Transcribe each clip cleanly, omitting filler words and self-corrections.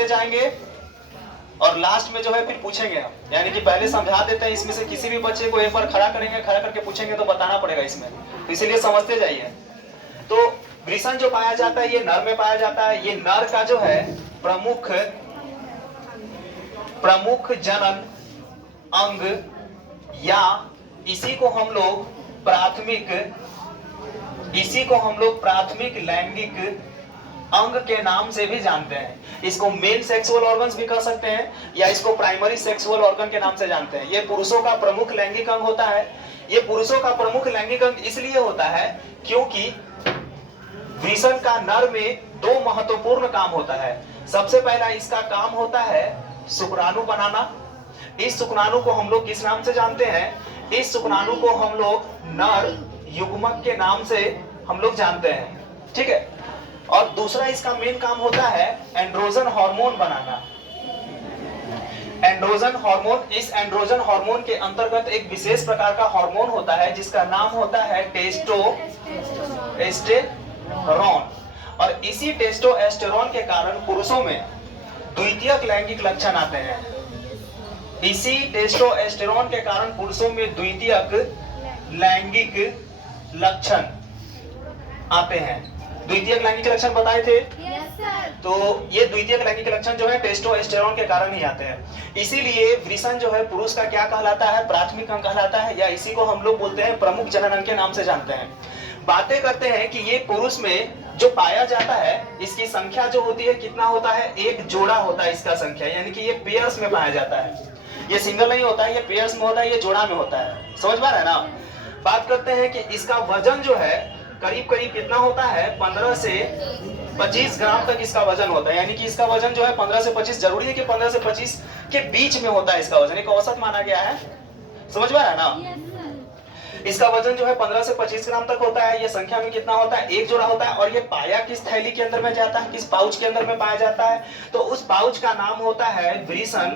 समझाते जाएंगे और लास्ट में जो है फिर पूछेंगे हम, यानी कि पहले समझा देते हैं, इसमें से किसी भी बच्चे को एक बार खड़ा करेंगे, खड़ा करके पूछेंगे तो बताना पड़ेगा इसमें, तो इसीलिए समझते जाइए। तो वृषण जो पाया जाता है ये नर में पाया जाता है। ये नर का जो है प्रमुख जनन अंग, या इसी को हम लोग प्राथमिक लैंगिक अंग के नाम से भी जानते हैं। इसको मेल सेक्सुअल ऑर्गन्स भी कह सकते हैं, या इसको प्राइमरी सेक्सुअल ऑर्गन के नाम से जानते हैं। ये पुरुषों का प्रमुख लैंगिक अंग होता है। ये पुरुषों का प्रमुख लैंगिक अंग इसलिए होता है क्योंकि वृषण का नर में दो महत्वपूर्ण काम होता है। सबसे पहला इसका काम होता है शुक्राणु बनाना। इस शुक्राणु को हम लोग किस नाम से जानते हैं? इस शुक्राणु को हम लोग नर युग्मक के नाम से हम लोग जानते हैं, ठीक है। और दूसरा इसका मेन काम होता है एंड्रोजन हार्मोन बनाना। एंड्रोजन हार्मोन, इस एंड्रोजन हार्मोन के अंतर्गत एक विशेष प्रकार का हार्मोन होता है जिसका नाम होता है टेस्टोस्टेरोन। और इसी टेस्टोस्टेरोन के कारण पुरुषों में द्वितीयक लैंगिक लक्षण आते हैं। इसी टेस्टोस्टेरोन के कारण पुरुषों में द्वितीयक लैंगिक लक्षण आते हैं। द्वितीयक लैंगिक लक्षण बताए थे? तो ये द्वितीयक लैंगिक लक्षण जो है टेस्टोस्टेरोन के कारण ही आते हैं। इसीलिए वृषण जो है पुरुष का क्या कहलाता है? प्राथमिक अंग कहलाता है, या इसी को हम लोग बोलते हैं प्रमुख जनन अंग के नाम से जानते हैं। बातें करते हैं कि ये पुरुष में जो पाया जाता है इसकी संख्या जो होती है कितना होता है? एक जोड़ा होता है इसका संख्या, यानी कि ये पेयर्स में पाया जाता है। ये सिंगल नहीं होता है, ये पेयर्स में होता है, ये जोड़ा में होता है। समझ पा रहे हैं ना? बात करते हैं कि इसका वजन जो है करीब करीब कितना होता है? 15 से 25 ग्राम तक इसका वजन होता है। यानी कि इसका वजन जो है 15 से 25, जरूरी है कि 15 से 25 के बीच में होता है इसका वजन, एक औसत माना गया है। समझ पा रहे हैं ना? इसका वजन जो है 15 से 25 ग्राम तक होता है। ये संख्या में कितना होता है? एक जोड़ा होता है। और ये पाया किस थैली के अंदर में जाता है? किस पाउच के अंदर में पाया जाता है? तो उस पाउच का नाम होता है वृषण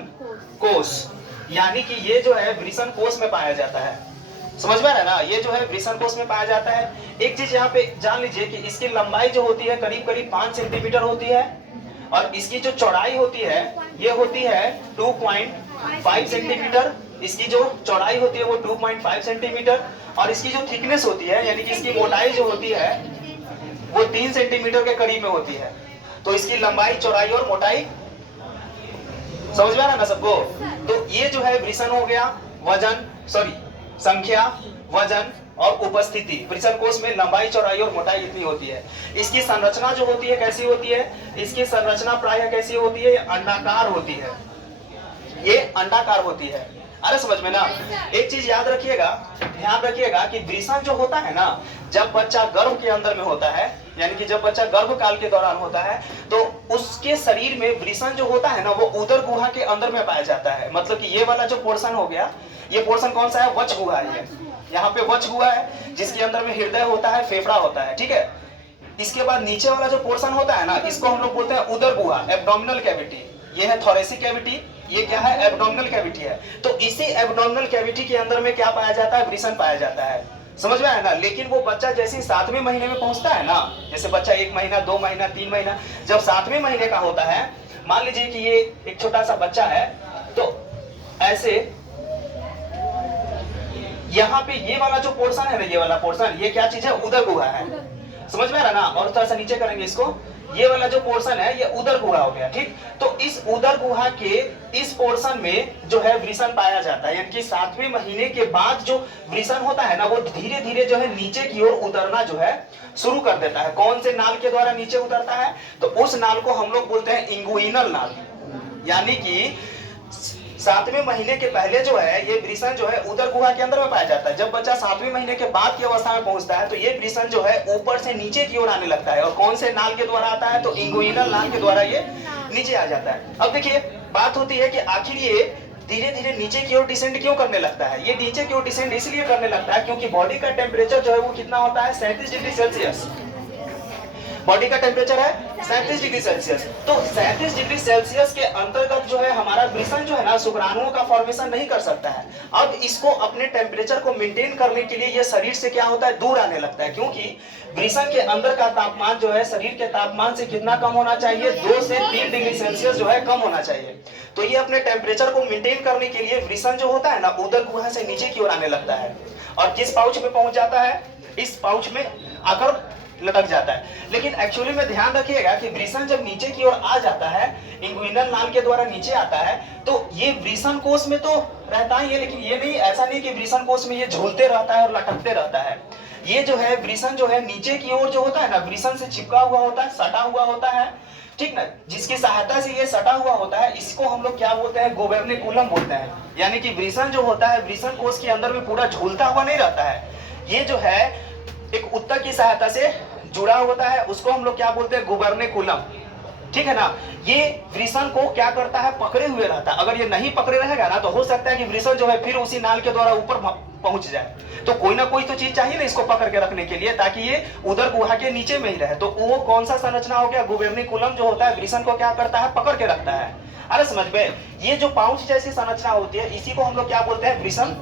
कोश, यानी कि ये जो है वृषण कोश में पाया जाता है। समझ में आ रहा है ना? ये जो है वृषण कोश में पाया जाता है। एक चीज यहाँ पे जान लीजिए कि इसकी लंबाई जो होती है करीब करीब 5 सेंटीमीटर होती है, और इसकी जो चौड़ाई होती है ये होती है 2.5 सेंटीमीटर। इसकी जो चौड़ाई होती है वो 2.5 सेंटीमीटर, और इसकी जो थिकनेस होती है यानी कि इसकी मोटाई जो होती है वो 3 सेंटीमीटर के करीब में होती है। तो इसकी लंबाई, चौड़ाई और मोटाई समझ में आ रहा है ना सबको? तो ये जो है वृषण हो गया। संख्या, वजन और उपस्थिति। वृषण कोश में लंबाई, चौड़ाई और मोटाई इतनी होती है। इसकी संरचना जो होती है कैसी होती है? इसकी संरचना प्रायः कैसी होती है? अंडाकार होती है। ये अंडाकार होती है। अरे समझ में ना? एक चीज याद रखिएगा, ध्यान रखिएगा कि वृषण जो होता है ना, जब बच्चा गर्भ के अंदर में होता है, यानी कि जब बच्चा गर्भ काल के दौरान होता है, तो उसके शरीर में वृषण जो होता है ना वो उदर गुहा के अंदर में पाया जाता है। मतलब कि ये वाला जो पोर्शन हो गया, ये पोर्शन कौन सा है? वक्ष गुहा है। यहाँ पे वक्ष गुहा है जिसके अंदर में हृदय होता है, फेफड़ा होता है, ठीक है। इसके बाद नीचे वाला जो पोर्शन होता है ना, इसको हम लोग बोलते हैं उदर गुहा, एब्डोमिनल कैविटी। ये है थोरेसिक कैविटी, ये क्या है? एब्डोमिनल कैविटी है। तो इसी एब्डोमिनल कैविटी के अंदर में क्या पाया जाता है? वृषण पाया जाता है। समझ में आया ना? लेकिन वो बच्चा जैसे 7वें महीने में पहुंचता है ना, जैसे बच्चा 1 महीना, 2 महीना, 3 महीना, जब 7वें महीने का होता है, मान लीजिए कि ये एक छोटा सा बच्चा है, तो ऐसे यहाँ पे ये वाला जो पोर्शन है ना, ये वाला पोर्शन, ये क्या चीज है? उदर गुहा है। समझ में आ रहा ना? और थोड़ा सा नीचे करेंगे इसको, ये वाला जो पोर्शन है ये उदर गुहा हो गया, ठीक। तो इस उदर गुहा के इस पोर्शन में जो है वृषण पाया जाता है। यानी कि 7वें महीने के बाद जो वृषण होता है ना वो धीरे धीरे जो है नीचे की ओर उतरना जो है शुरू कर देता है। कौन से नाल के द्वारा नीचे उतरता है? तो उस नाल को हम लोग बोलते हैं इंगुइनल नाल। यानी कि 7वें महीने के पहले जो है ये वृषण जो है उदर गुहा के अंदर में पाया जाता है। जब बच्चा 7वें महीने के बाद की अवस्था में पहुंचता है तो ये वृषण जो है ऊपर से नीचे की ओर आने लगता है। और कौन से नाल के द्वारा आता है? तो इंगुइनल नाल के द्वारा ये नीचे आ जाता है। अब देखिए बात होती है कि आखिर ये धीरे धीरे नीचे की ओर डिसेंड क्यों करने लगता है? ये नीचे की ओर डिसेंड इसलिए करने लगता है क्योंकि बॉडी का टेम्परेचर जो है वो कितना होता है? 37 डिग्री सेल्सियस। बॉडी का टेम्परेचर है 37 डिग्री सेल्सियस। तो 37 डिग्री सेल्सियस के अंतर्गत जो है हमारा वृषण जो है ना शुक्राणुओं का फॉर्मेशन नहीं कर सकता है। अब इसको अपने टेम्परेचर को मेंटेन करने के लिए ये शरीर से क्या होता है, दूर आने लगता है, क्योंकि वृषण के अंदर का तापमान जो है शरीर के तापमान से कितना कम होना चाहिए, 2 से 3 डिग्री सेल्सियस जो है कम होना चाहिए। तो ये अपने टेम्परेचर को मेंटेन करने के लिए वृषण जो होता है ना उदर गुहा से नीचे की ओर आने लगता है और किस पाउच में पहुंच जाता है, इस पाउच में आकर लटक जाता है। लेकिन एक्चुअली में ध्यान रखिएगा कि वृषण जब नीचे की ओर आ जाता है, इंग्विनल नाल के द्वारा नीचे आता है, तो ये वृषण कोश में तो रहता ही है, लेकिन ये नहीं, ऐसा नहीं कि वृषण कोश में ये झूलते रहता है और लटकते रहता है। ये जो है वृषण जो है नीचे की ओर जो होता है ना, वृषण से चिपका हुआ होता है, सटा हुआ होता है, ठीक ना, जिसकी सहायता से ये सटा हुआ होता है, इसको हम लोग क्या बोलते हैं, गोबर्निकुलम बोलते हैं। यानी कि वृषण जो होता है वृषण कोश के अंदर में पूरा झूलता हुआ नहीं रहता है, ये जो है एक उत्तक की सहायता से जुड़ा होता है, उसको हम लोग क्या बोलते हैं, गोबर्निकुलम, ठीक है ना। ये वृषण को क्या करता है, पकड़े हुए रहता है। अगर ये नहीं पकड़े रहेगा ना तो हो सकता है कि वृषण जो है फिर उसी नाल के द्वारा ऊपर पहुंच जाए। तो कोई ना कोई तो चीज चाहिए ना इसको पकड़ के रखने के लिए, ताकि ये उदर गुहा के नीचे में ही रहे। तो वो कौन सा संरचना हो गया, गोबर्निकुलम जो होता है वृषण को क्या करता है, पकड़ के रखता है। अरे समझ में, ये जो पाउच जैसी संरचना होती है इसी को हम लोग क्या बोलते हैं, वृषण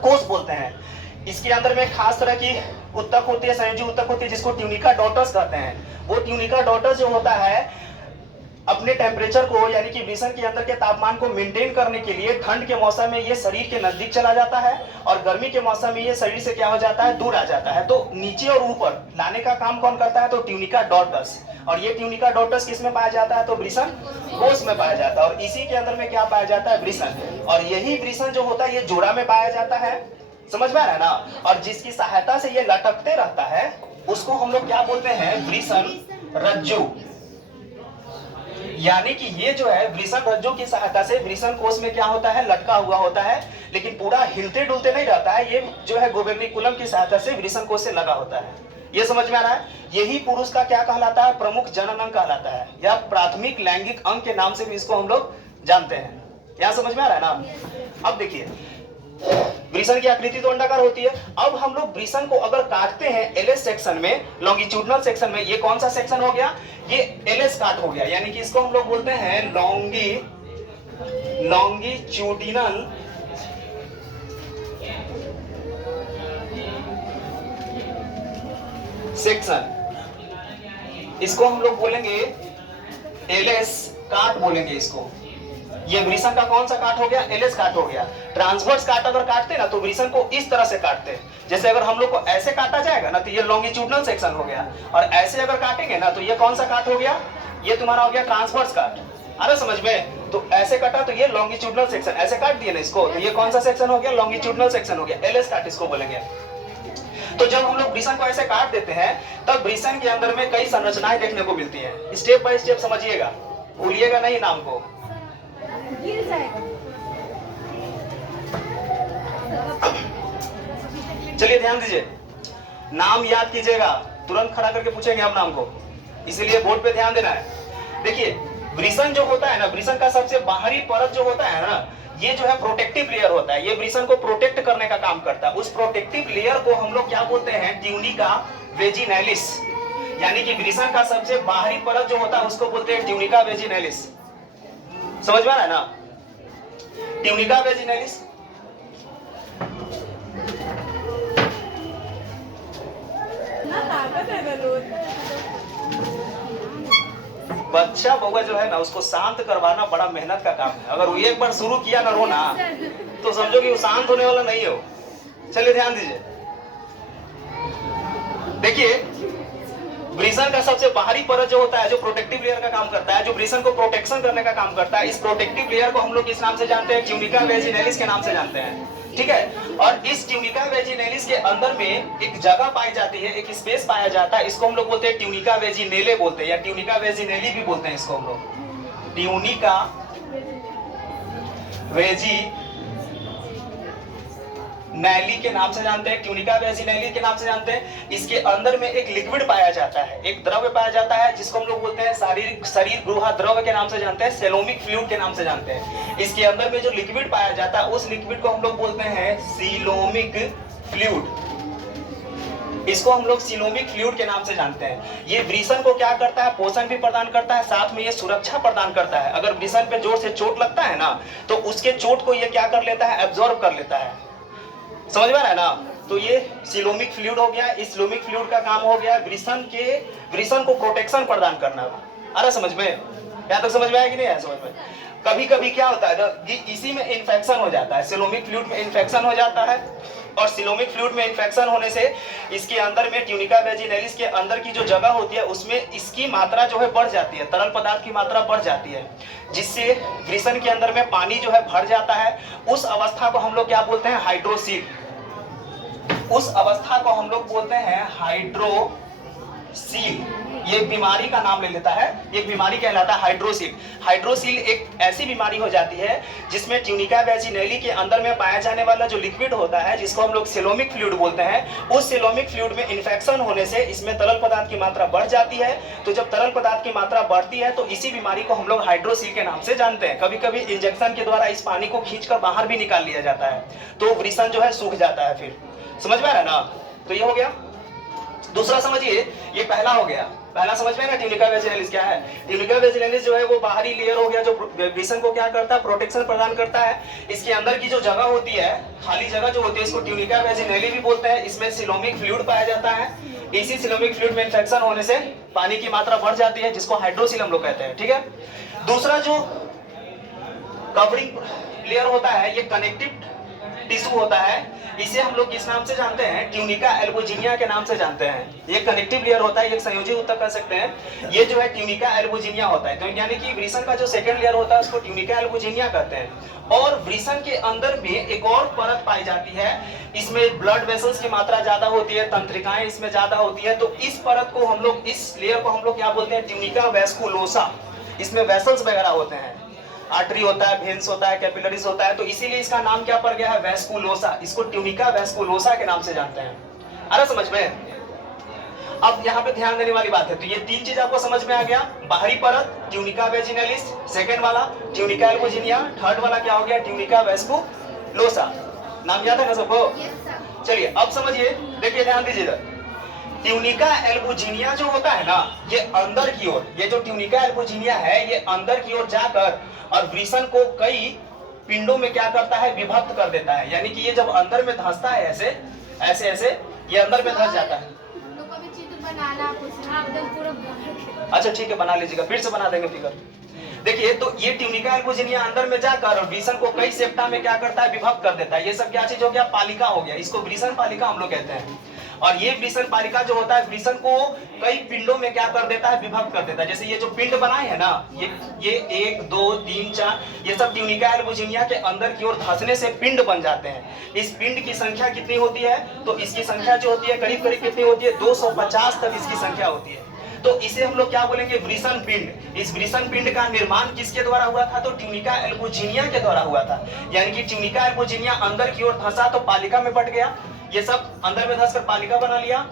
कोश बोलते हैं। इसके अंदर में खास तरह की उत्तक होती है, संयोजी उत्तक होती है, जिसको ट्यूनिका डॉटस कहते हैं। वो ट्यूनिका डॉटस जो होता है अपने टेम्परेचर को यानी कि वृषण के अंदर के तापमान को मेंटेन करने के लिए ठंड के मौसम में ये शरीर के नजदीक चला जाता है और गर्मी के मौसम में ये शरीर से क्या हो जाता है, दूर आ जाता है। तो नीचे और ऊपर लाने का काम कौन करता है, तो ट्यूनिका डॉटस। और ये ट्यूनिका डॉटस किस में पाया जाता है, तो वृषण कोश में पाया जाता है। और इसी के अंदर में क्या पाया जाता है, वृषण। और यही वृषण जो होता है ये जोड़ा में पाया जाता है, समझ में आ रहा है ना। और जिसकी सहायता से ये लटकते रहता है उसको हम लोग क्या बोलते हैं, वृषण रज्जु। यानी कि ये जो है वृषण रज्जु की सहायता से वृषण कोश में क्या होता है, लटका हुआ होता है, लेकिन पूरा हिलते डुलते नहीं रहता है। ये जो है गोबर्निकुलम की सहायता से वृषण कोश से लगा होता है। ये समझ में आ रहा है। यही पुरुष का क्या कहलाता है, प्रमुख जनन अंग कहलाता है, या प्राथमिक लैंगिक अंग के नाम से भी इसको हम लोग जानते हैं। यहाँ समझ में आ रहा है ना। अब देखिए वृषण की आकृति तो अंडाकार होती है। अब हम लोग वृषण को अगर काटते हैं एलएस सेक्शन में, लॉन्गिट्यूडनल सेक्शन में, ये कौन सा सेक्शन हो गया, ये एलएस काट हो गया। यानी कि इसको हम लोग बोलते हैं लॉन्गिट्यूडिनल सेक्शन, इसको हम लोग बोलेंगे एलएस काट बोलेंगे इसको। ये वृषण का कौन सा काट हो गया, एलएस काट हो गया। ट्रांसवर्स काट अगर काटते ना तो वृषण को इस तरह से काटते, जैसे अगर हम लोग को ऐसे काटा जाएगा ना तो ये लॉन्गिट्यूडनल सेक्शन हो गया, और ऐसे अगर काटेंगे ना तो ये कौन सा काट हो गया, ये तुम्हारा हो गया ट्रांसवर्स काट। अरे समझ में, तो ऐसे काटा तो ये लॉन्गिट्यूडनल सेक्शन, ऐसे काट दिए ना इसको तो ये कौन सा सेक्शन हो गया, लॉन्गिट्यूडनल सेक्शन हो गया, एलएस काट इसको बोलेंगे। तो जब हम लोग वृषण को ऐसे काट देते हैं तब वृषण के अंदर में कई संरचनाएं देखने को मिलती हैं। स्टेप बाय स्टेप समझिएगा, भूलिएगा नहीं नाम को। चलिए ध्यान दीजिए, नाम याद कीजिएगा, तुरंत खड़ा करके पूछेंगे हम नाम को, इसीलिए बोर्ड पे ध्यान देना है। देखिए वृषण जो होता है ना, वृषण का सबसे बाहरी परत जो होता है ना, ये जो है प्रोटेक्टिव लेयर होता है। ये वृषण को प्रोटेक्ट करने का काम करता है। उस प्रोटेक्टिव लेयर को हम लोग क्या बोलते हैं, ट्यूनिका वेजिनैलिस। यानी कि वृषण का सबसे बाहरी परत जो होता है उसको बोलते हैं ट्यूनिका वेजिनैलिस। समझ में आ रहा है ना, ट्यूनिका वेजिनैलिस। बच्चा बउआ जो है ना उसको शांत करवाना बड़ा मेहनत का काम है। अगर वो एक बार शुरू किया ना रोना तो समझो कि वो शांत होने वाला नहीं हो। चलिए ध्यान दीजिए, देखिए वृषण का सबसे बाहरी परत जो होता है, जो प्रोटेक्टिव लेयर का काम करता है, जो वृषण को प्रोटेक्शन करने का काम करता है, इस प्रोटेक्टिव लेयर को हम लोग किस नाम से जानते हैं, ट्यूनिका वेजिनैलिस के नाम से जानते हैं, ठीक है। और इस ट्यूनिका वेजिनैलिस के अंदर में एक जगह पाई जाती है, एक स्पेस पाया जाता है, इसको हम लोग बोलते हैं ट्यूनिका वेजिनेले बोलते हैं, या ट्यूनिका वेजिनेली भी बोलते हैं इसको हम लोग। ट्यूनिका वेजिनैली के नाम से जानते हैं, ट्यूनिका वेजिनैली के नाम से जानते हैं। इसके अंदर में एक लिक्विड पाया जाता है, एक द्रव्य पाया जाता है, जिसको हम लोग बोलते हैं शरीर गुहा द्रव्य के नाम से जानते हैं, सेलोमिक फ्लूइड के नाम से जानते हैं। इसके अंदर में जो लिक्विड पाया जाता है उस लिक्विड को हम लोग बोलते हैं सीलोमिक फ्लूइड। इसको हम लोग सिलोमिक फ्लूइड के नाम से जानते हैं। ये वृषण को क्या करता है, पोषण भी प्रदान करता है, साथ में ये सुरक्षा प्रदान करता है। अगर वृषण पे जोर से चोट लगता है ना, तो उसके चोट को ये क्या कर लेता है, एब्जॉर्ब कर लेता है। समझ में आ रहा है ना? तो ये सिलोमिक फ्लूइड हो गया। इस सिलोमिक फ्लूइड का काम हो गया वृषण को प्रोटेक्शन प्रदान करना। आ रहा समझ में? यहाँ तक समझ में आया कि नहीं आया समझ में? कभी कभी क्या होता है ना, इसी में इन्फेक्शन हो जाता है, सिलोमिक फ्लूइड में इन्फेक्शन हो जाता है, और सिलोमिक फ्लूइड में इन्फेक्शन होने से इसके अंदर में ट्यूनिका वेजिनैलिस के अंदर की जो जगह होती है उसमें इसकी मात्रा जो है बढ़ जाती है, तरल पदार्थ की मात्रा बढ़ जाती है, जिससे वृषण के अंदर में पानी जो है भर जाता है। उस अवस्था को हम लोग क्या बोलते हैं, हाइड्रोसील। उस अवस्था को हम लोग बोलते हैं हाइड्रोसील। ये बीमारी का नाम ले लेता है, ये बीमारी कहलाता है हाइड्रोसील। हाइड्रोसील एक ऐसी बीमारी हो जाती है जिसमें ट्यूनिका वेजिनैली के अंदर में पाया जाने वाला जो लिक्विड होता है, जिसको हम लोग सिलोमिक फ्लूइड बोलते हैं, उस सिलोमिक फ्लूइड में इन्फेक्शन होने से इसमें तरल पदार्थ की मात्रा बढ़ जाती है। तो जब तरल पदार्थ की मात्रा बढ़ती है तो इसी बीमारी को हम लोग हाइड्रोसील के नाम से जानते हैं। कभी कभी इंजेक्शन के द्वारा इस पानी को खींचकर बाहर भी निकाल लिया जाता है, तो वृषण जो है सूख जाता है। फिर समझ में आ रहा है ना? तो ये हो गया। दूसरा समझिए, ये पहला हो गया, पहला समझ में ना ट्यूनिका वेजिनैलिस क्या है। ट्यूनिका वेजिनैलिस जो है वो बाहरी लेयर हो गया जो वृषण को क्या करता है, प्रोटेक्शन प्रदान करता है। इसके अंदर की जो जगह होती है, खाली जगह जो होती है, इसको ट्यूनिका वेजिनैली भी बोलते हैं। इसमें सिलोमिक फ्लूइड पाया जाता है। इसी सिलोमिक फ्लूइड में इन्फेक्शन होने से पानी की मात्रा बढ़ जाती है, जिसको हाइड्रोसील हम लोग कहते हैं। ठीक है। दूसरा जो कवरिंग लेयर होता है, ये कनेक्टिव टिश्यू होता है। इसे हम लोग किस नाम से जानते हैं, ट्यूनिका एल्बुजिनिया के नाम से जानते हैं। ये कनेक्टिव लेयर होता है, एक संयोजी उत्तक कह सकते हैं। ये जो है ट्यूनिका एल्बुजिनिया होता है। तो यानी कि वृषण का जो सेकंड लेयर होता है उसको ट्यूनिका एल्बुजिनिया कहते हैं। और वृषण के अंदर में एक और परत पाई जाती है, इसमें ब्लड वेसल्स की मात्रा ज्यादा होती है, तंत्रिकाएं इसमें ज्यादा होती है। तो इस परत को हम लोग, इस लेयर को हम लोग क्या बोलते हैं, ट्यूनिका वेस्कुलोसा। इसमें वेसल्स वगैरह होते हैं, आर्टरी होता है, वेन्स होता है, कैपिलरीज होता है। तो इसीलिए इसका नाम क्या पड़ गया है, वेस्कुलोसा। इसको ट्यूनिका वेस्कुलोसा के नाम से जानते हैं। अरे समझ में? अब यहाँ पे ध्यान देने वाली बात है, तो ये तीन चीज आपको समझ में आ गया। बाहरी परत ट्यूनिका वेजिनैलिस, सेकंड वाला ट्यूनिका एल्बुजिनिया, थर्ड वाला क्या हो गया, ट्यूनिका वेस्कुलोसा। नाम याद है ना सबको? चलिए अब समझिए, देखिए ध्यान दीजिएगा। ट्यूनिका एल्बुजिनिया जो होता है ना, ये अंदर की ओर, ये जो ट्यूनिका एल्बुजिनिया है ये अंदर की ओर जाकर और वृषण को कई पिंडों में क्या करता है, विभक्त कर देता है। यानी कि ये जब अंदर में धंसता है, ऐसे ऐसे ऐसे ये अंदर में धंस जाता है। अच्छा ठीक है, बना लीजिएगा, फिर से बना देंगे फिगर। देखिए, तो ये ट्यूनिका एल्बुजिनिया अंदर में जाकर और वृषण को कई सेप्टा में क्या करता है, विभक्त कर देता है। ये सब क्या चीज हो गया, पालिका हो गया। इसको वृषण पालिका हम लोग कहते हैं। और ये वृषण पालिका जो होता है, वृषण को कई पिंडों में क्या कर देता है, विभक्त कर देता है। जैसे ये जो पिंड बनाए हैं ना, ये 1 2 3 4, ये सब ट्यूनिका एल्बुजिनिया के अंदर की ओर धंसने से पिंड बन जाते हैं। इस पिंड की संख्या कितनी होती है, तो इसकी संख्या जो होती है करीब करीब कितनी होती है, 250 तक इसकी संख्या होती है। तो इसे हम लोग क्या बोलेंगे, वृषण पिंड। इस वृषण पिंड का निर्माण किसके द्वारा हुआ था, तो ट्यूनिका एल्बुजिनिया के द्वारा हुआ था। यानी कि ट्यूनिका एल्बुजिनिया अंदर की ओर धंसा तो पालिका में बट गया, ये सब अंदर में धंसकर पालिका बना लिया।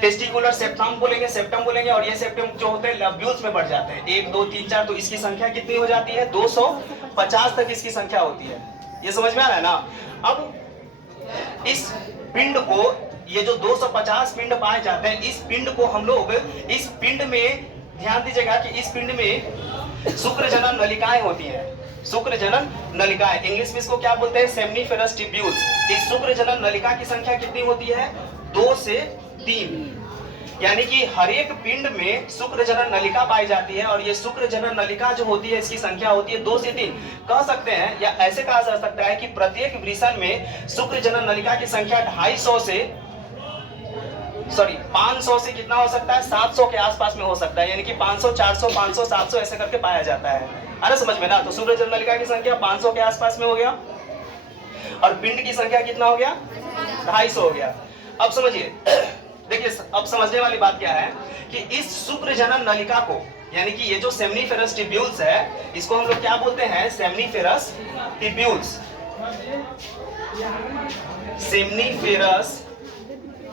टेस्टिकुलर सेप्टम बोलेंगे, सेप्टम बोलेंगे, और ये सेप्टम जो होते हैं लब्यूल्स में बढ़ जाते हैं, 1 2 3 4। तो इसकी संख्या कितनी हो जाती है, 250 तक इसकी संख्या होती है। ये समझ में आ रहा है ना? अब इस पिंड को, ये जो 250 पिंड पाए जाते हैं, इस पिंड को हम लोग, इस पिंड में ध्यान दीजिएगा कि इस पिंड में शुक्रजनन नलिकाएं होती हैं। शुक्रजनन नलिकाएं, इंग्लिश में इसको क्या बोलते हैं, सेमनीफेरस ट्यूब्यूल्स। इस शुक्रजनन नलिका की संख्या कितनी होती है, 2 से 3। यानी कि हर एक पिंड में शुक्रजनन नलिका पाई जाती है, और ये शुक्रजनन नलिका जो होती है इसकी संख्या होती है 2 से 3। कह सकते हैं, या ऐसे कहा जा सकता है कि प्रत्येक वृषण में शुक्रजनन नलिका की संख्या 500 से कितना हो सकता है, 700 के आसपास में हो सकता है। यानी कि 500 400 500 700 ऐसे करके पाया जाता है। अरे समझ में ना? तो शुक्रजनन नलिका की संख्या 500 के आसपास में हो गया, और पिंड की संख्या कितना हो गया, 250 हो गया। अब समझिए, देखिए अब समझने वाली बात क्या है कि इस शुक्रजनन नलिका को, यानी कि ये जो सेमनीफेरस ट्यूब्यूल्स है, इसको हम लोग क्या बोलते हैं, सेमनीफेरस ट्यूब्यूल्स। सेमनीफेरस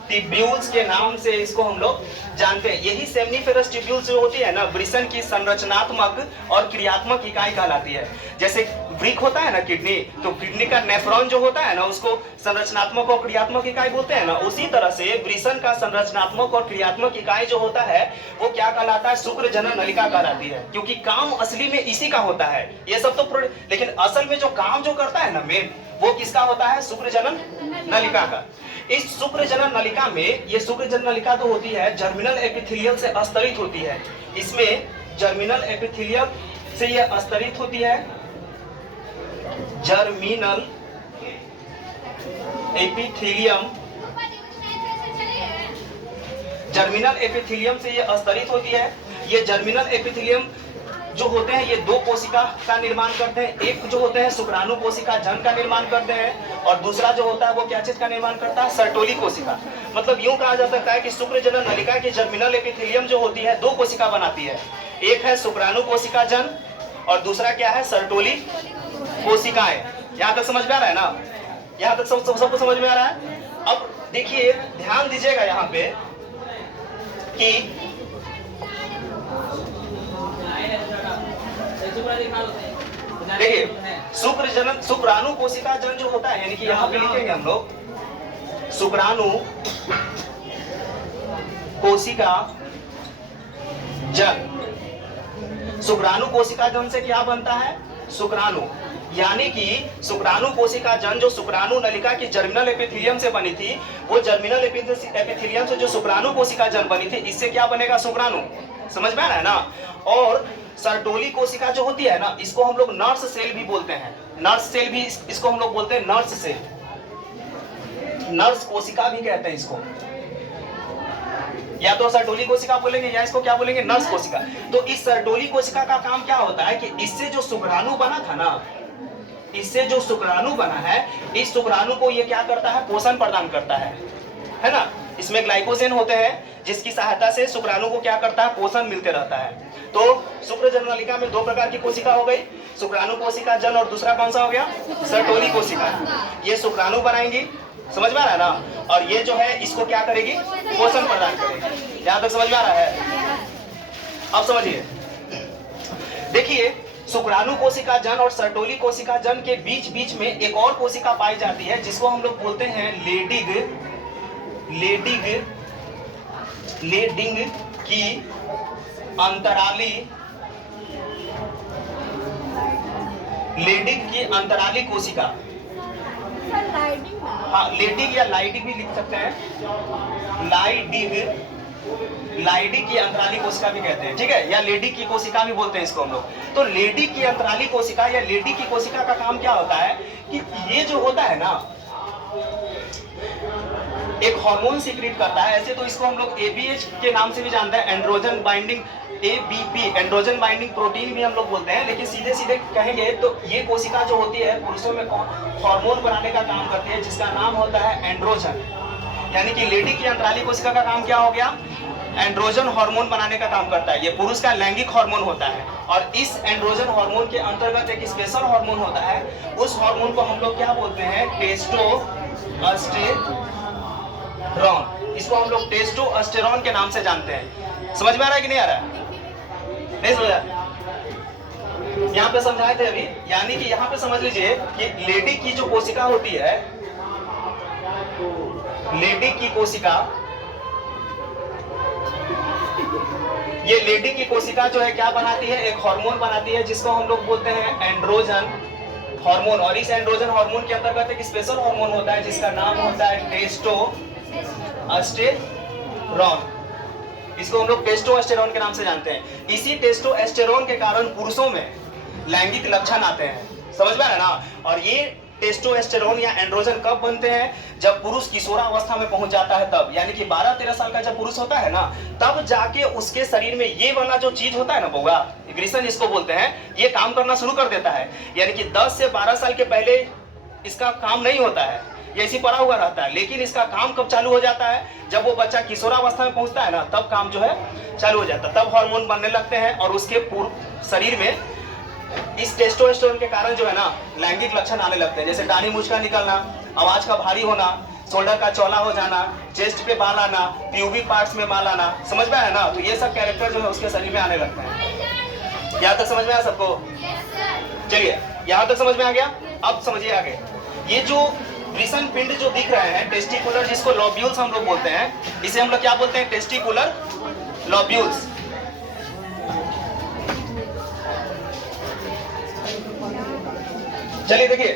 ट्यूब्यूल्स के नाम से इसको हम लोग जानते हैं। यही सेमनीफेरस ट्यूब्यूल्स जो होती है ना, वृषण की संरचनात्मक और क्रियात्मक इकाई कहलाती है। जैसे वृक होता है ना किडनी, तो किडनी का नेफ्रॉन जो होता है ना उसको संरचनात्मक और क्रियात्मक इकाई बोलते हैं ना। उसी तरह से वृषण का संरचनात्मक और क्रियात्मक इकाई जो होता है वो क्या कहलाता है, शुक्र जनन नलिका कहलाती है, क्योंकि काम असली में इसी का होता है। ये सब तो लेकिन असल में जो काम जो करता है ना मेन, वो किसका होता है, शुक्र जनन नलिका का। इस शुक्र जनन नलिका में, ये शुक्र जनन नलिका तो होती है जर्मिनल एपिथेलियल से स्तरित होती है। इसमें जर्मिनल एपिथेलियल से ये स्तरित होती है, जर्मिनल एपिथेलियम, जर्मिनल एपिथेलियम से ये स्तरित होती है। ये जर्मिनल एपिथेलियम जो होते हैं ये दो कोशिका का निर्माण करते हैं। एक जो होते हैं शुक्राणु कोशिका जन का निर्माण करते हैं, और दूसरा जो होता है वो क्या चीज का निर्माण करता है, सर्टोली कोशिका। मतलब यूं कहा जा सकता है कि शुक्र जनन नलिका की जर्मिनल एपिथेलियम जो होती है दो कोशिका बनाती है। एक है शुक्राणु कोशिका जन और दूसरा क्या है, सर्टोली कोशिकाएं। यहाँ तक समझ में आ रहा है ना, यहाँ तक सबको समझ में आ रहा है। अब देखिए ध्यान दीजिएगा यहाँ पे कि देखिए शुक्र जनन, शुक्राणु कोशिका जन जो होता है, यानी कि यहाँ पे लिखेंगे हम लोग शुक्राणु कोशिका जन। शुक्राणु कोशिका जन से क्या बनता है, शुक्राणु, यानी कि शुक्राणु कोशिका जन जो शुक्राणु नलिका की जर्मिनल एपिथेलियम से बनी थी, वो जर्मिनल एपिथेलियम से जो शुक्राणु कोशिका जन बनी थी, इससे क्या बनेगा, शुक्राणु। समझ में आ रहा है ना। और सर्टोली कोशिका जो होती है ना, इसको हम लोग नर्स सेल भी बोलते हैं। नर्स सेल भी इसको हम लोग बोलते हैं नर्स सेल, नर्स कोशिका भी कहते हैं इसको। या तो सर्टोली कोशिका बोलेंगे या इसको क्या बोलेंगे, नर्स कोशिका। तो इस सर्टोली कोशिका का काम क्या होता है कि इससे जो शुक्राणु बना था ना, इससे जो शुक्राणु बना है, इस शुक्राणु को ये क्या करता है, पोषण प्रदान करता है ना। इसमें ग्लाइकोजेन होते हैं जिसकी सहायता से शुक्राणु को क्या करता है, पोषण मिलते रहता है। तो शुक्र जनन नलिका में दो प्रकार की कोशिका हो गई, शुक्राणु कोशिका जन और दूसरा कौन सा हो गया, सर्टोली कोशिका। ये शुक्राणु बनाएंगी, समझ में आ रहा है ना, और ये जो है इसको क्या करेगी, पोषण प्रदान करेगी। यहाँ तक समझ में आ रहा है। अब समझिए, देखिए शुक्राणु कोशिका जन और सर्टोली कोशिका जन के बीच बीच में एक और कोशिका पाई जाती है जिसको हम लोग बोलते हैं लेडिंग की अंतराली, लेडिंग की अंतराली कोशिका। हाँ, लेडिंग या लाइडिंग भी लिख सकते हैं, लाइडिंग की अंतराली कोशिका भी कहते हैं, ठीक है, या लेडी की कोशिका भी बोलते हैं इसको हम लोग। तो लेडी की अंतराली कोशिका या लेडी की कोशिका का काम क्या होता है कि ये जो होता है ना, एक हार्मोन सीक्रेट करता है। ऐसे तो इसको हम लोग एबीएच के नाम से भी जानते हैं, androgen binding, ABP, androgen binding protein भी हम लोग बोलते हैं। लेकिन सीधे सीधे कहेंगे तो ये कोशिका जो होती है पुरुषों में हार्मोन बनाने का काम करती है जिसका नाम होता है एंड्रोजन। यानी कि लेडी की अंतराली कोशिका का काम क्या हो गया, एंड्रोजन हार्मोन बनाने का काम करता है। ये पुरुष का लैंगिक हार्मोन होता है, और इस एंड्रोजन हार्मोन के अंतर्गत एक स्पेशल हार्मोन होता है। उस हार्मोन को हम लोग क्या बोलते हैं, टेस्टोस्टेरोन। इसको हम लोग टेस्टोस्टेरोन के नाम से जानते हैं। समझ में आ रहा है कि नहीं आ रहा है, नहीं समझ रहा? यहाँ पे समझाए थे अभी, यानी कि यहाँ पे समझ लीजिए कि लेडी की जो कोशिका होती है, लेडी की कोशिका, ये लेडी की कोशिका जो है क्या बनाती है, एक हार्मोन बनाती है जिसको हम लोग बोलते हैं एंड्रोजन हार्मोन। और इस एंड्रोजन हार्मोन के अंतर्गत एक स्पेशल हार्मोन होता है जिसका नाम होता है टेस्टोस्टेरोन। इसको हम लोग टेस्टोस्टेरोन के नाम से जानते हैं। इसी टेस्टोस्टेरोन के कारण पुरुषों में लैंगिक लक्षण आते हैं। समझ में आ रहा है ना। और ये टेस्टोस्टेरोन या एंड्रोजन कब बनते हैं, जब पुरुष किशोरावस्था में पहुंच जाता है तब। यानी कि 12-13 साल का जब पुरुष होता है ना, तब जाके उसके शरीर में ये वाला जो चीज होता है ना बउआ, एग्रीशन जिसको बोलते हैं, ये काम करना शुरू कर देता है। यानी कि 10 से 12 साल के पहले इसका काम नहीं होता है, ये ऐसी पड़ा हुआ रहता है। लेकिन इसका काम कब चालू हो जाता है, जब वो बच्चा किशोरावस्था में पहुंचता है ना, तब काम जो है चालू हो जाता है। तब हार्मोन बनने लगते हैं और उसके पूर्ण शरीर में इस टेस्टोस्टेरोन के कारण जो है ना लैंगिक लक्षण आने लगते हैं, जैसे दाढ़ी मूंछ का निकलना, आवाज का भारी होना, शोल्डर का चौड़ा हो जाना, चेस्ट पे बाल आना, प्यूबिक पार्ट्स में बाल आना। समझ में आया ना। तो ये सब कैरेक्टर जो है उसके शरीर में आने लगते हैं। यहाँ तक समझ में आया सबको? चलिए यहां तक समझ में आ गया? अब समझिए आगे, ये जो वृषण पिंड जो दिख रहे हैं टेस्टिकुलर, जिसको लॉब्यूल्स हम लोग बोलते हैं, इसे हम लोग क्या बोलते हैं? टेस्टिकुलर लॉब्यूल्स। चलिए देखिए,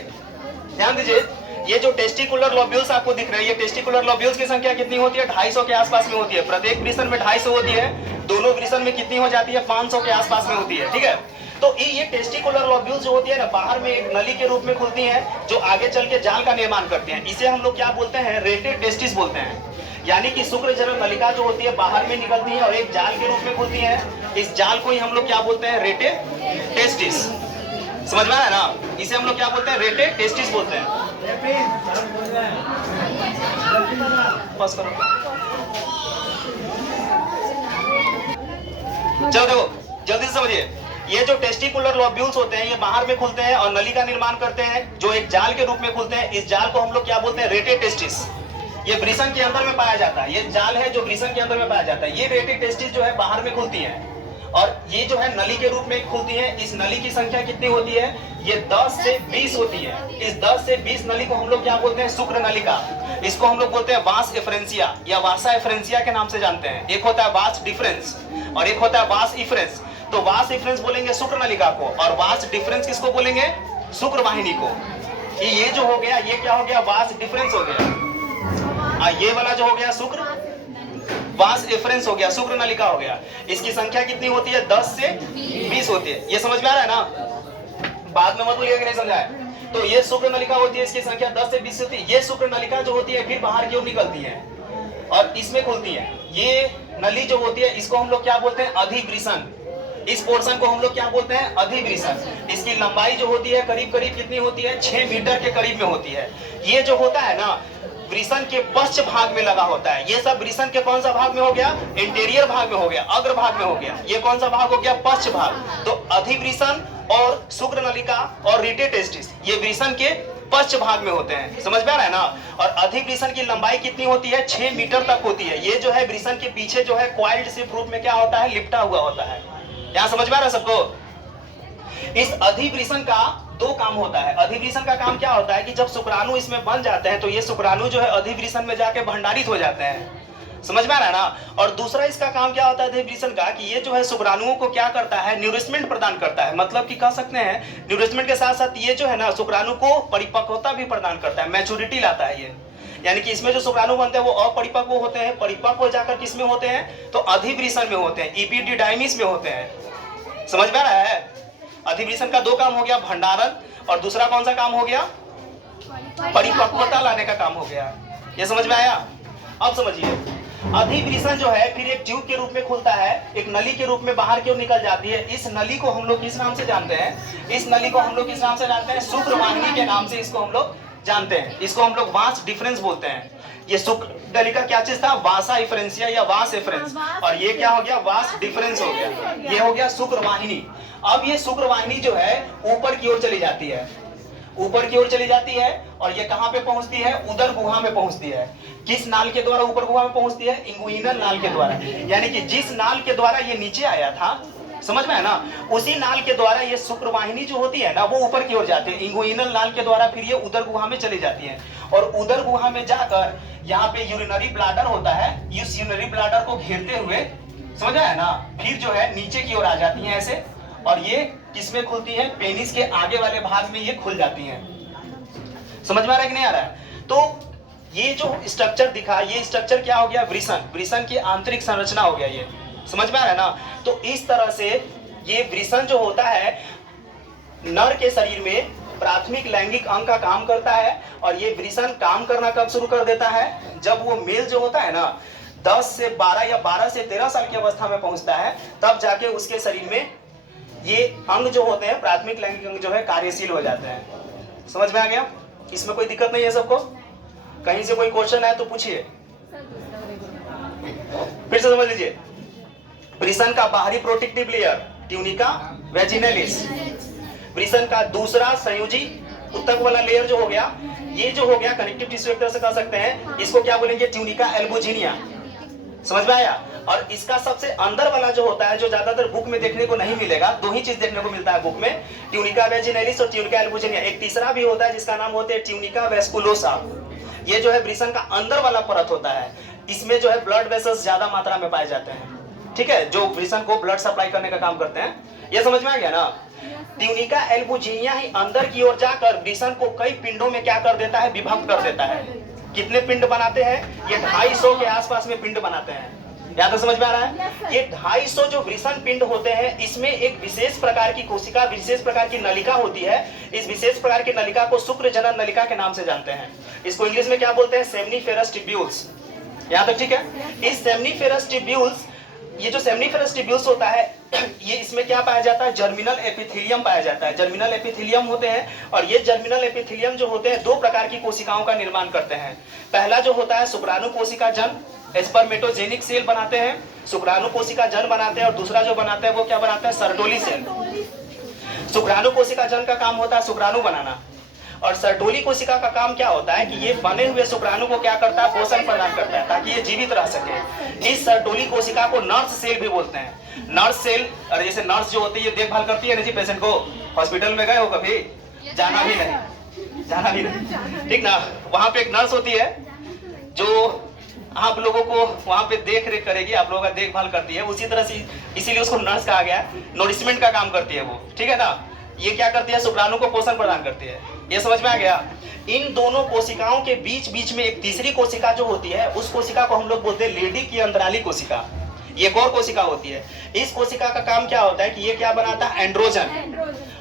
ध्यान दीजिए, ये जो टेस्टिकुलर लॉब्यूल्स आपको दिख रहे हैं, ये टेस्टिकुलर लॉब्यूल्स की संख्या कितनी होती है? 250 के आसपास में होती है। प्रत्येक वृषण में 250 होती है, दोनों वृषण में कितनी हो जाती है? 500 के आसपास में होती है। ठीक है, तो ये टेस्टिकुलर लॉब्यूल्स जो होती है ना, बाहर में एक नली के रूप में खुलती है, जो आगे चल के जाल का निर्माण करते हैं। इसे हम लोग क्या बोलते हैं? रेटे टेस्टिस बोलते हैं। यानी कि शुक्रजनन नलिका जो होती है बाहर में निकलती है और एक जाल के रूप में खुलती है। इस जाल को ही हम लोग क्या बोलते हैं? रेटे टेस्टिस। समझ में आया ना? इसे हम लोग क्या बोलते हैं? रेटे टेस्टिस बोलते हैं। पास करो। चलो देखो, जल्दी से समझिए, ये जो टेस्टिकुलर लॉब्यूल्स होते हैं, ये बाहर में खुलते हैं और नली का निर्माण करते हैं, जो एक जाल के रूप में खुलते हैं। इस जाल को हम लोग क्या बोलते हैं? रेटे टेस्टिस। ये वृषण के अंदर में पाया जाता है, ये जाल है जो वृषण के अंदर में पाया जाता है। ये रेटे टेस्टिस जो है बाहर में खुलती है और ये जो है नली के रूप में खुलती है। इस नली की संख्या कितनी होती है? ये 10 से 20 होती है। इस 10 से 20 नली को हम लोग क्या बोलते हैं? शुक्र नलिका। इसको हम लोग बोलते हैं वास एफरेंसिया या वासा एफरेंसिया के नाम से जानते हैं। एक होता है वास डिफरेंस और एक होता है वास इफरेंस। तो वास इफरेंस बोलेंगे शुक्र नलिका को और वास डिफरेंस किसको बोलेंगे? शुक्र वाहिनी को। ये जो हो गया, ये क्या हो गया? वास डिफरेंस हो गया। ये वाला जो हो गया शुक्र वास एफरेंस हो गया, शुक्र नलिका हो गया। इसकी संख्या कितनी होती है? 10 से 20 होती है। ये समझ में आ रहा है ना? बाद में मत बोलिएगा कि नहीं समझा है। तो ये शुक्र नलिका होती है, इसकी संख्या 10 से 20 होती है। ये शुक्र नलिका जो होती है फिर बाहर की ओर निकलती है और इसमें खुलती है। ये नली जो होती है इसको हम लोग क्या बोलते हैं? अधिवृषण। इस पोर्शन को हम लोग क्या बोलते हैं? अधिवृषण। इसकी लंबाई जो होती है करीब करीब कितनी होती है? 6 मीटर के करीब में होती है। ये जो होता है ना, वृषण के पश्च भाग में लगा होता है। ये सब वृषण के कौन सा भाग में हो गया? इंटीरियर भाग में हो गया, अग्र भाग में हो गया। ये कौन सा भाग हो गया? पश्च भाग। तो अधिवृषण और शुक्र नलिका और रेटे टेस्टिस ये वृषण के पश्च भाग में होते हैं। समझ में आ रहा है ना? और अधिवृषण की लंबाई कितनी होती है? 6 मीटर तक होती है। ये जो है वृषण के पीछे जो है कॉइल्ड शिप रूप में क्या होता है? लिपटा हुआ होता है। यहाँ समझ में आ रहा है सबको? इस अधिवृषण का 2 काम होता है। अधिवृषण का काम क्या होता है कि जब शुक्राणु इसमें बन जाते हैं तो ये शुक्राणु जो है अधिवृषण में जाके भंडारित हो जाते हैं। समझ में आ रहा है ना? और दूसरा इसका काम क्या होता है अधिवृषण का कि ये जो है शुक्राणुओं को क्या करता है? न्यूरिशमेंट प्रदान करता है। मतलब कि कह सकते हैं न्यूरिशमेंट के साथ साथ ये जो है ना शुक्राणु को परिपक्वता भी प्रदान करता है, मैच्योरिटी लाता है ये। यानी कि इसमें जो शुक्राणु बनते हैं वो अपरिपक्व होते हैं, परिपक्व जाकर किस में होते हैं? तो अधिवृषण में होते हैं, इपिडिडाइमिस में होते हैं। समझ में आ रहा है? अधिवृषण का 2 काम हो गया, भंडारण, और दूसरा कौन सा काम हो गया? परिपक्वता लाने का काम हो गया। ये समझ में आया? अब समझिए, अधिवृषण जो है फिर एक ट्यूब के रूप में खुलता है, एक नली के रूप में बाहर की ओर निकल जाती है। इस नली को हम लोग किस नाम से जानते हैं? इस नली को हम लोग किस नाम से जानते हैं? शुक्र वाहिनी के नाम से इसको हम लोग जानते हैं। इसको हम लोग वास डिफरेंस बोलते हैं। ये शुक्र नलिका क्या चीज था? वासा इफरेंसिया या वास एफरेंस। और ये क्या हो गया? वास डिफरेंस हो गया। ये हो गया शुक्र वाहिनी। अब ये शुक्र वाहिनी जो है ऊपर की ओर चली जाती है, ऊपर की ओर चली जाती है और ये कहां पे पहुंचती है? उदर गुहा में पहुंचती है। किस नाल के द्वारा ऊपर गुहा में पहुंचती है? इंगुइनल नाल के द्वारा। यानी कि जिस नाल के द्वारा ये नीचे आया था, समझ में है ना, उसी नाल के द्वारा ये शुक्र वाहिनी जो होती है ना वो ऊपर की ओर जाती है। इंगुइनल नाल के द्वारा फिर ये उदर गुहा में चली जाती है और उदर गुहा में जाकर यहाँ पे यूरिनरी ब्लैडर होता है। इस यूरिनरी ब्लैडर को घेरते हुए, समझ आया ना, फिर जो है नीचे की ओर आ जाती है ऐसे, और ये किसमें खुलती है? पेनिस के आगे वाले भाग में ये खुल जाती हैं। समझ में आ रहा है कि नहीं आ रहा है? तो ये जो स्ट्रक्चर दिखा, ये स्ट्रक्चर क्या हो गया? वृषण। वृषण की आंतरिक संरचना हो गया ये। समझ में आ रहा है ना? तो इस तरह से ये वृषण जो होता है नर के शरीर में प्राथमिक लैंगिक अंग का काम करता है। और ये वृषण काम करना कब शुरू कर देता है? जब वो मेल जो होता है ना 10 से 12 या 12 से 13 साल की अवस्था में पहुंचता है, तब जाके उसके शरीर में ये अंग जो होते हैं, प्राथमिक लैंगिक अंग जो है कार्यशील हो जाते हैं। समझ में आ गया? इसमें कोई दिक्कत नहीं है सबको? कहीं से कोई क्वेश्चन है तो पूछिए, फिर से समझ लीजिए। वृषण का बाहरी प्रोटेक्टिव लेयर ट्यूनिका वेजिनलिस। वृषण का दूसरा संयोजी उत्तक वाला लेयर जो हो गया, ये जो हो गया कनेक्टिव टिश्यू एक तरह से कह सकते हैं, इसको क्या बोलेंगे? Tunica albuginea. समझ में आया? और इसका सबसे अंदर वाला जो होता है, जो ज्यादातर बुक में देखने को नहीं मिलेगा, दो ही चीज देखने को मिलता है बुक में, ट्यूनिका वेजिनैलिस और ट्यूनिका एल्बुजिनिया। एक तीसरा भी होता है जिसका नाम होता है ट्यूनिका वेस्कुलोसा। ये जो है ब्रिसन का अंदर वाला परत होता है, इसमें जो है ब्लड वेसल्स ज्यादा मात्रा में पाए जाते हैं, ठीक है, जो ब्रिसन को ब्लड सप्लाई करने का काम करते हैं। ये समझ में आ गया ना। ट्यूनिका एल्बुजिनिया ही अंदर की ओर जाकर ब्रिसन को कई पिंडों में क्या कर देता है, विभक्त कर देता है। कितने पिंड बनाते हैं? ये 250 के आसपास में पिंड बनाते हैं। या तो समझ में आ रहा है? ये 250 जो वृषण पिंड होते हैं, इसमें एक विशेष प्रकार की कोशिका, विशेष प्रकार की नलिका होती है। इस विशेष प्रकार की नलिका को शुक्र जनन नलिका के नाम से जानते हैं। इसको इंग्लिश में क्या बोलते हैं? Seminiferous tubules. यहाँ तक ठीक है? इस सेमनीफेरस ट्यूब्यूल्स, ये जो सेमनीफेरस ट्यूब्यूल्स होता है, ये इसमें क्या पाया जाता है? जर्मिनल एपिथेलियम पाया जाता है। जर्मिनल एपिथेलियम होते हैं, और ये जर्मिनल एपिथेलियम जो होते हैं दो प्रकार की कोशिकाओं का निर्माण करते हैं। पहला जो होता है शुक्राणु कोशिका जन, स्पर्मेटोजेनिक सेल बनाते हैं, शुक्राणु कोशिका जन बनाते हैं, और दूसरा जो बनाते हैं वो क्या बनाते हैं? Sertoli cell. शुक्राणु कोशिका जन का काम होता है शुक्राणु बनाना, और सर्टोली कोशिका का काम क्या होता है कि ये बने हुए शुक्राणु को क्या करता है? पोषण प्रदान करता है ताकि ये जीवित रह सके। इस सर्टोली कोशिका को नर्स सेल भी बोलते हैं। नर्स सेल, और जैसे नर्स जो होती है ये देखभाल करती है ना जी पेशेंट को। हॉस्पिटल में गए हो कभी? जाना भी नहीं, ठीक ना। वहां पे एक नर्स होती है जो आप लोगों को वहां पे देख रेख करेगी, आप लोगों का देखभाल करती है। उसी तरह से इसीलिए उसको नर्स कहा गया है। नोरिशमेंट का काम करती है वो, ठीक है ना। ये क्या करती है? शुक्राणु को पोषण प्रदान करती है। ये समझ में आ गया? इन दोनों कोशिकाओं के बीच बीच में एक तीसरी कोशिका जो होती है, उस कोशिका को हम लोग बोलते हैं लेडी की अंतराली कोशिका। ये एक और कोशिका होती है। इस कोशिका का काम क्या होता है कि ये क्या बनाता है? एंड्रोजन।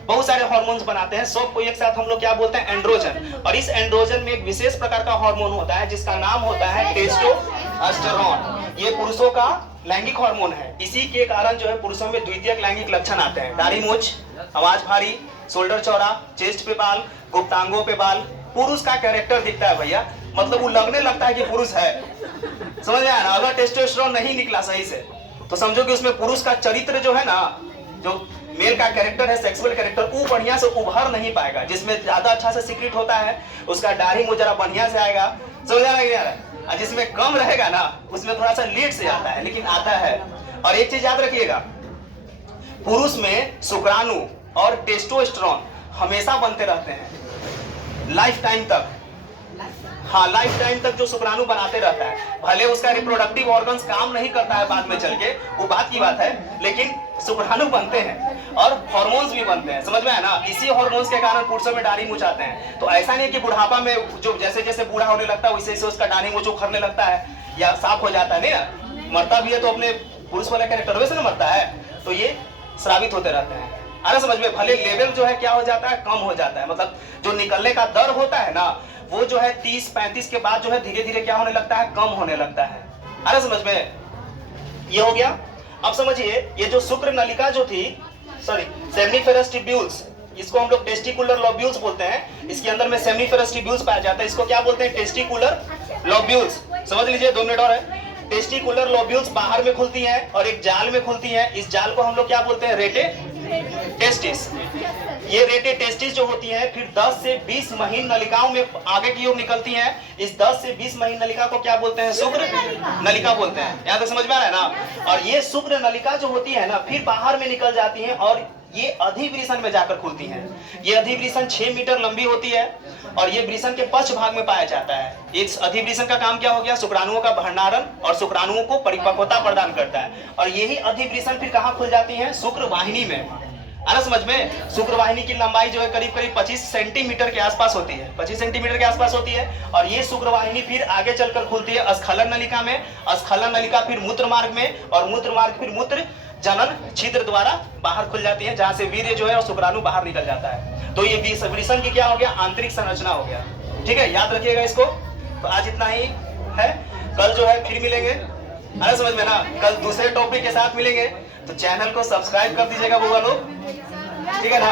बहुत सारे हार्मोन्स बनाते हैं, सबको एक साथ हम लोग क्या बोलते हैं? एंड्रोजन। और इस एंड्रोजन में एक विशेष प्रकार का हार्मोन होता है जिसका नाम होता है टेस्टोस्टेरोन। ये पुरुषों का लैंगिक हार्मोन है। इसी के कारण जो है पुरुषों में द्वितीयक लैंगिक लक्षण आते हैं। दाढ़ी मूंछ, आवाज भारी, शोल्डर चौड़ा, चेस्ट पे बाल, गुप्तांगों पे बाल। पुरुष का कैरेक्टर दिखता है भैया, मतलब वो लगने लगता है कि पुरुष है। समझ में आया ना? अगर टेस्टोस्टेरोन नहीं निकला सही से तो समझो कि उसमें पुरुष का चरित्र जो है ना, जो मेल का कैरेक्टर है, सेक्सुअल कैरेक्टर, वो बढ़िया से उभर नहीं पाएगा। जिसमें ज्यादा अच्छा से सीक्रेट होता है उसका दाढ़ी मुजरा बढ़िया से आएगा। समझ आ रहा है? और जिसमें कम रहेगा ना उसमें थोड़ा सा लेट से आता है, लेकिन आता है। और एक चीज याद रखिएगा, पुरुष में शुक्राणु और टेस्टोस्टेरोन हमेशा बनते रहते हैं लाइफ टाइम तक। हाँ, लाइफ टाइम तक जो शुक्राणु बनाते रहता है। भले उसका रिप्रोडक्टिव ऑर्गन्स काम नहीं करता है बाद में चल के, वो बात की बात है, लेकिन शुक्राणु बनते हैं और हार्मोन्स भी बनते हैं। समझ में आया ना? इसी हार्मोन्स के कारण पुरुषों में दाढ़ी मूंछ आते हैं। तो ऐसा नहीं कि बुढ़ापा में जो जैसे जैसे बूढ़ा होने लगता है वैसे वैसे उसका दाढ़ी मूंछ उखड़ने लगता है या साफ हो जाता है, नहीं ना। मरता भी है तो अपने पुरुष वाले कैरेक्टर वैसे ना मरता है, तो ये श्रावित होते रहते हैं। अरे समझ में? भले लेवल जो है क्या हो जाता है? कम हो जाता है। मतलब जो निकलने का दर होता है ना, वो जो है 30-35 के बाद जो है धीरे धीरे क्या होने लगता है? कम होने लगता है। अरे समझ में? ये हो गया। अब समझिए, ये जो शुक्र नलिका जो थी, सॉरी सेमनीफेरस ट्यूब्यूल्स, इसको हम लोग टेस्टिकुलर लोब्यूल्स बोलते हैं। इसके अंदर में सेमनीफेरस ट्यूब्यूल्स पाया जाता है। इसको क्या बोलते हैं? Testicular lobules. समझ लीजिए, 2 मिनट और है। टेस्टिकुलर लोब्यूल्स बाहर में खुलती हैं और एक जाल में खुलती हैं। इस जाल को हम लोग क्या बोलते हैं? रेटे टेस्टिस। ये रेटे टेस्टिस जो होती है फिर 10 से 20 महीन नलिकाओं में आगे की ओर निकलती हैं। इस 10 से 20 महीन नलिका को क्या बोलते हैं? शुक्र नलिका बोलते हैं। यहाँ तक समझ में आ रहा है ना? और ये शुक्र नलिका जो होती है ना, फिर बाहर में निकल जाती है और ये अधिवृषण में जाकर खुलती हैं। ये अधिवृषण 6 मीटर लंबी होती है और ये वृषण के पक्ष भाग में पाया जाता है। इस अधिवृषण का काम क्या हो गया? शुक्राणुओं का भंडारण और शुक्राणुओं को परिपक्वता प्रदान करता है। और यही अधिवृषण फिर कहाँ खुल जाती है? शुक्र वाहिनी में। अरे समझ में? शुक्र वाहिनी की लंबाई जो है करीब करीब 25 सेंटीमीटर के आसपास होती है। 25 सेंटीमीटर के आसपास होती है। और ये शुक्र वाहिनी फिर आगे चलकर खुलती है स्खलन नलिका में, स्खलन नलिका फिर मूत्र मार्ग में, और मूत्र मार्ग फिर मूत्र जनन छिद्र द्वारा बाहर खुल जाती है, जहां से वीर्य जो है और शुक्राणु बाहर निकल जाता है। तो ये वृषण की क्या हो गया? आंतरिक संरचना हो गया। ठीक है, याद रखिएगा इसको। तो आज इतना ही है, कल जो है फिर मिलेंगे। अरे समझ में ना? कल दूसरे टॉपिक के साथ मिलेंगे। तो चैनल को सब्सक्राइब कर दीजिएगा वो लोग, ठीक है ना?